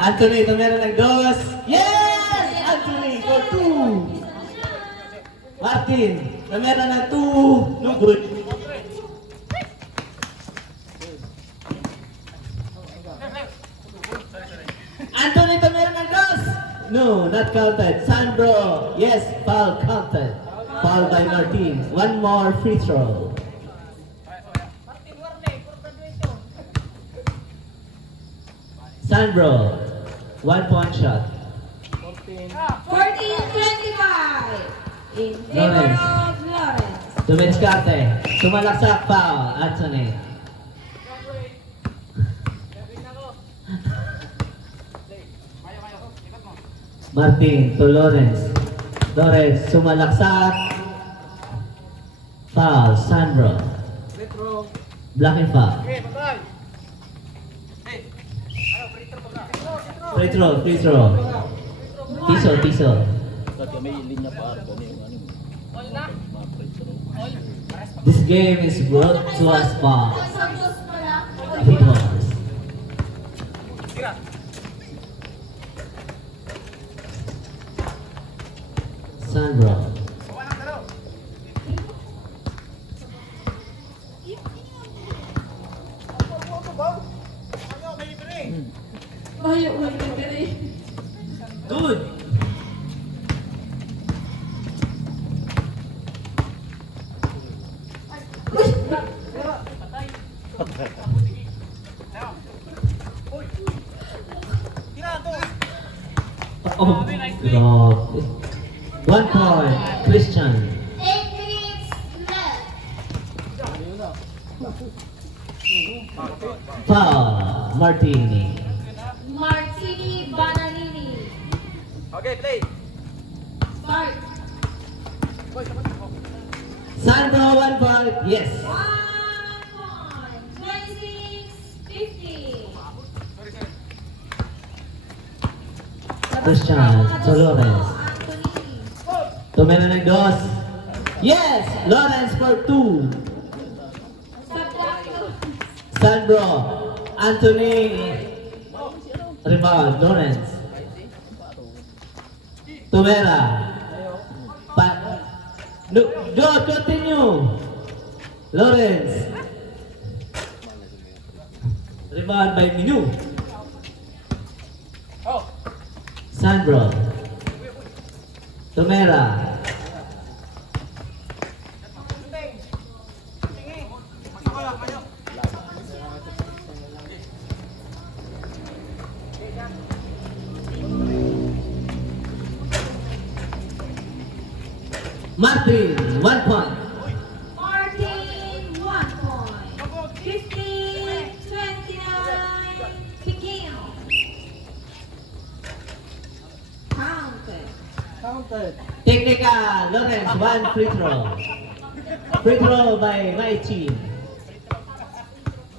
Anthony, tumira ng dos. Yes! Anthony, for two. Martin, tumira ng two. No good. Anthony, tumira ng dos. No, not counted. Sandro, yes, foul counted. Foul by Martin. One more free throw. Sandro, 1 point shot. 14-25 in favor of Lawrence. Dumiskarte, sumalaksak foul, Anthony. Martin to Lawrence. Lawrence, sumalaksak. Foul, Sandro. Blocking foul. Free throw, free throw. Tiso, tiso. This game is brought to us by Vitos. Sandro. Bayo, wala ka rin. Good. Oh, grabe. 1 point, Christian. 8 minutes left. Foul, Martini. Martini Bananini. Okay, play. Start. Sandro, 1 point, yes. 1 point. 26-50. Christian, to Lawrence. Anthony. Tumira ng dos. Yes! Lawrence for 2. Subtract. Sandro, Anthony. Rebound, Lawrence. Tumira. No, go, continue. Lawrence. Rebound by Minu. Sandro. Tumira. Martin, 1 point. Martin, 1 point. 15-29. Begin. Counted. Technical, Lawrence, 1 free throw. Free throw by my team.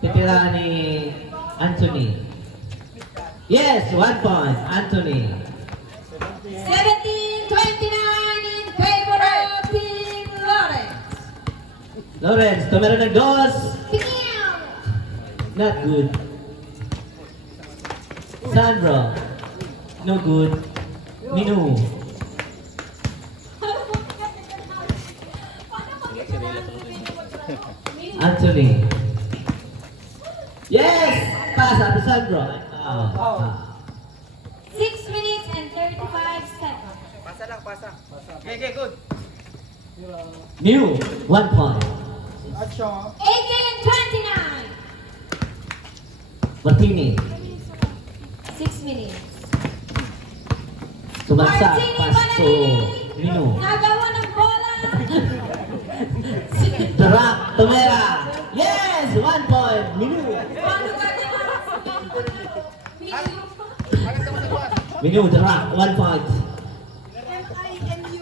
Titira ni Anthony. Yes, 1 point, Anthony. 17-29 in favor of Team Lawrence. Lawrence, tumira ng dos. Begin. Not good. Sandro, no good. Minu. Anthony. Yes! Pasa to Sandro. 6 minutes and 35 seconds. Pasa lang, pasa. Okay, okay, good. New, 1 point. 18-29. Martini. 6 minutes. Sumaksak. Martini Pass to Bananini. Minu. Nagawa ng bola. Drop. Tumera. Yes! 1 point. Minu. Paano ka naman? Minu, drop. 1 point.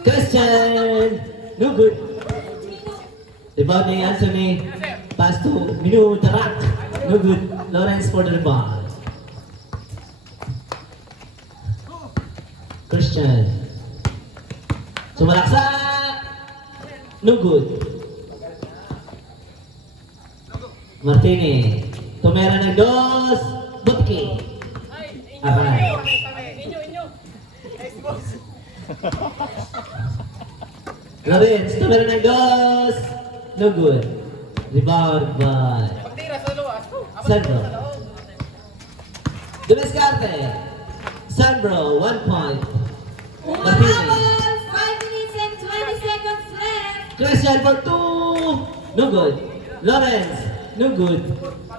Christian. No good. Rebound ni Anthony. Pass to Minu. Drop. No good. Lawrence for the rebound. Christian. Sumalaksak. No good. Martini. Tumera ng dos. Butki. Abay. Lawrence. Tumera ng dos. No good. Rebound by Pagtira sa luwas. Sandro. Dumiscarte. Sandro, 1 point. Martini. Umabot, 5 minutes and 20 seconds left. Christian for 2. No good. Lawrence. No good.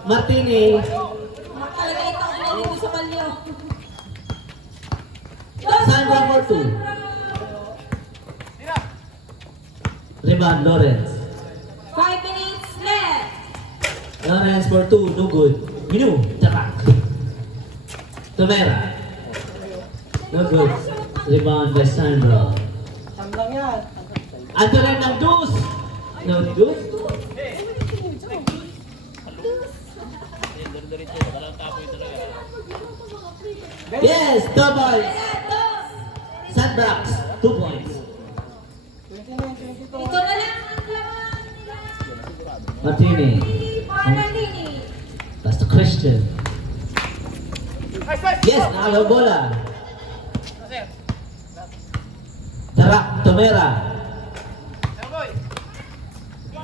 Martini. Talaga itong ulo sa balyo. Sandro for 2. Rebound, Lawrence. 5 minutes left. Lawrence for 2. No good. Minu. Tapak. Tumera. No good. Rebound by Sandro. Antonin ng dos. No good. Yes, double. Sandbrax, 2 points. Ito na lang ang laman nila. Martini. Panatini. That's the Christian. Yes, nakalaw bola. Tarak, Tumera.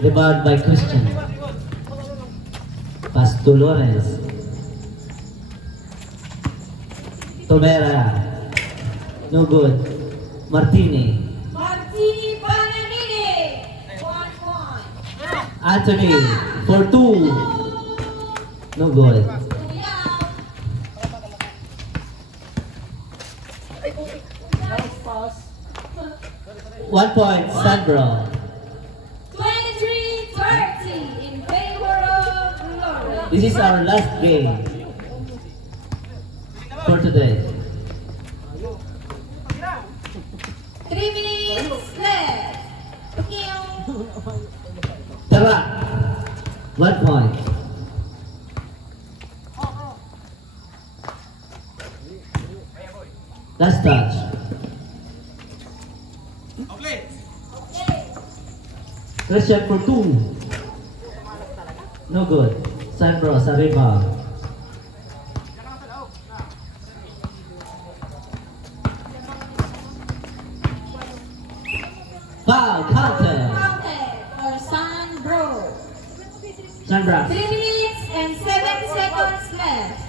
Rebound by Christian. Pass to Lawrence. Tumera. No good. Martini. Martini Panatini. 1 point. Anthony for 2. No good. Kuya. 1 point, Sandro. 23-30 in favor of Lawrence. This is our last game for today. 3 minutes left. Tarak. 1 point. Last touch. Christian for 2. No good. Sandro sa rebound. Foul, counted. Counted for Sandro. Sandra. 3 minutes and 7 seconds left.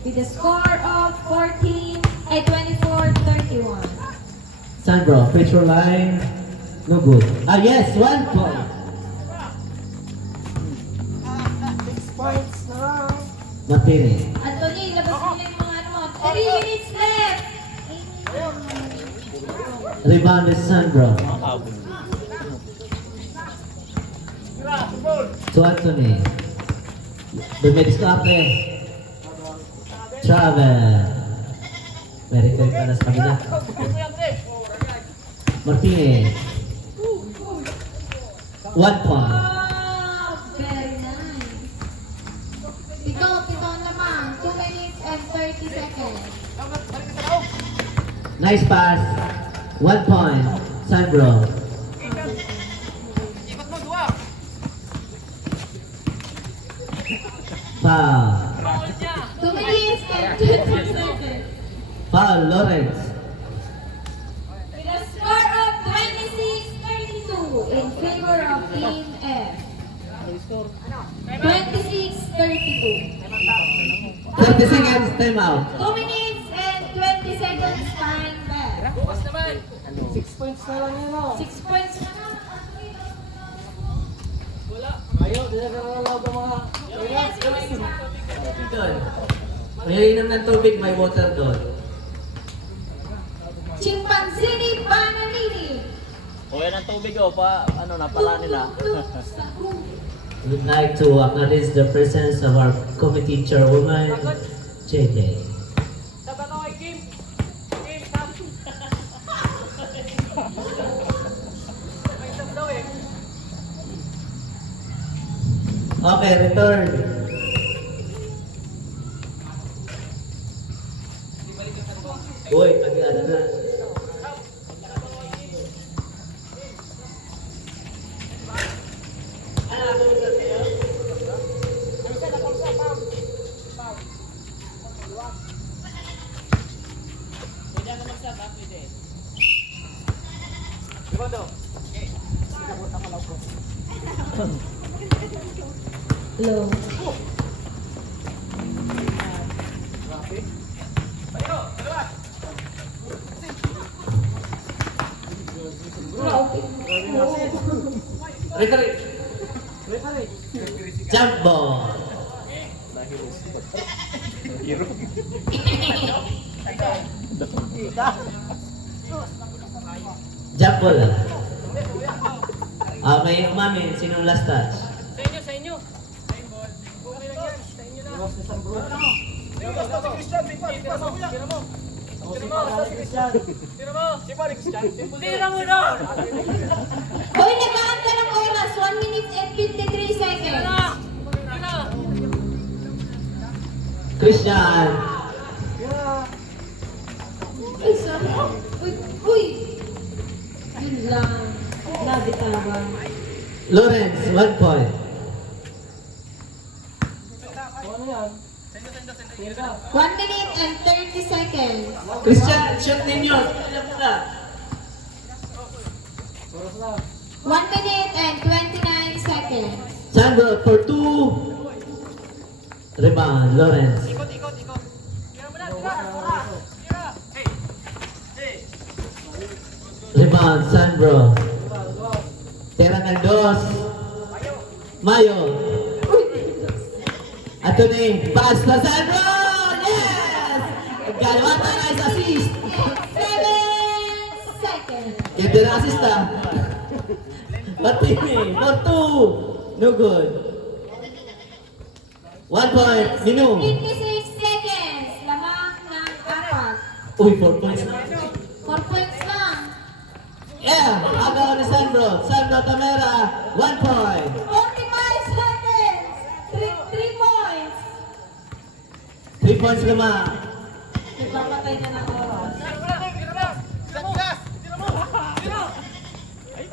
With a score of 24-31. Sandro, free throw line. No good. Ah, yes, 1 point. Martini. Anthony, labas mo lang yung mga ano mo. 3 minutes left. Rebound is Sandro. To Anthony. Dumidiscarte. Travel. Very good para sa kabila. Martini. 1 point. Oh, very nice. Pito naman. 2 minutes and 30 seconds. Nice pass. 1 point. Sandro. Ikot mo, duwa. Foul. 2 minutes and 20 seconds. Foul, Lawrence. With a score of 26-32 in favor of Team F. 26-32. 30 seconds, time out. 2 minutes and 20 seconds time left. Bukas naman. 6 points na lang. Yes, points na. Doon. May inom ng tubig, may water doon. Chimpanzini Pananini. O yan ang tubig o, napala nila. We'd like to acknowledge the presence of our committee chairwoman, JJ. Okay, return. Uy, pag-ano na. segundo. Low. Palino, dalawa. Grabe. Referee. Jump ball. Jump ball lang. May umamin. Sinong last touch? Sa inyo, sa inyo. Okay lang yan. Sa inyo lang. Basta si Christian, di pa, sa kuya. Tira mo. Tira mo, basta si Christian. Tira mo. Si pa, Christian. Tira mo na. Hoy, nag-aan ka ng oras. 1 minute and 53 seconds. Christian. Ay, sorry. Uy, uy. Yun lang. Nabitawan. Lawrence, 1 point. 1 minute and 30 seconds. Christian, shoot ninyo. Alam mo na. 1 minute and 29 seconds. Sandro for 2. Rebound, Lawrence. Ikot, ikot, ikot. Tira mo na, tira. Tira. Hey. Hey. Rebound, Sandro. Tera ng dos. Mayo. Ato na yung pass na Sandro! Yes! Galawa tayo sa assist. 7 seconds. Ganda na assist ah. Pati for 2. No good. 1 point. Minum. 56 seconds. Lamang ng 4. Uy, 4 points na. 4 points lang. Yeah! Agaw ni Sandro. Sandro Tamera. 1 point. 45 seconds. 3 points. 3 points naman. Nagpapatay na ng oras.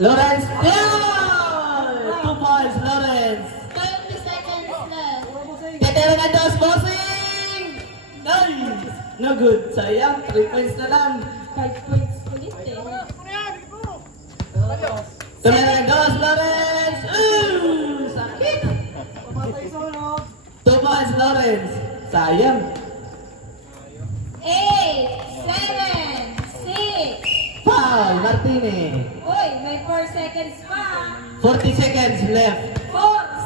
Lawrence. Yeah! 2 points, Lawrence. 30 seconds left. Tetera na dos, bossing! Nice! No good. Sayang, 3 points na lang. 5 points ulit eh. Tetera na dos, Lawrence! Ooh! Sakit! 2 points, Lawrence. Sayang. 8, 7, 6. Foul, Martinez. Uy, may 4 seconds pa. 40 seconds left. 4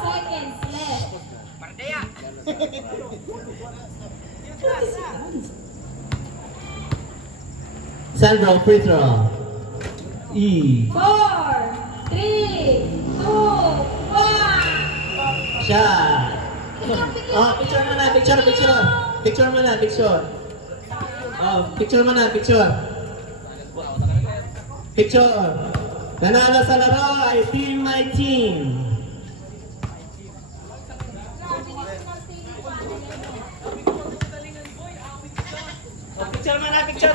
seconds left. Mardeya. Sandro, free throw. E. 4, 3, 2, 1. Shot. Oh, picture mo na, picture. Picture mo na, picture. Oh, picture mo na, picture. Picture. Nanalo sa laro ay Team My Team. Picture mo na, picture.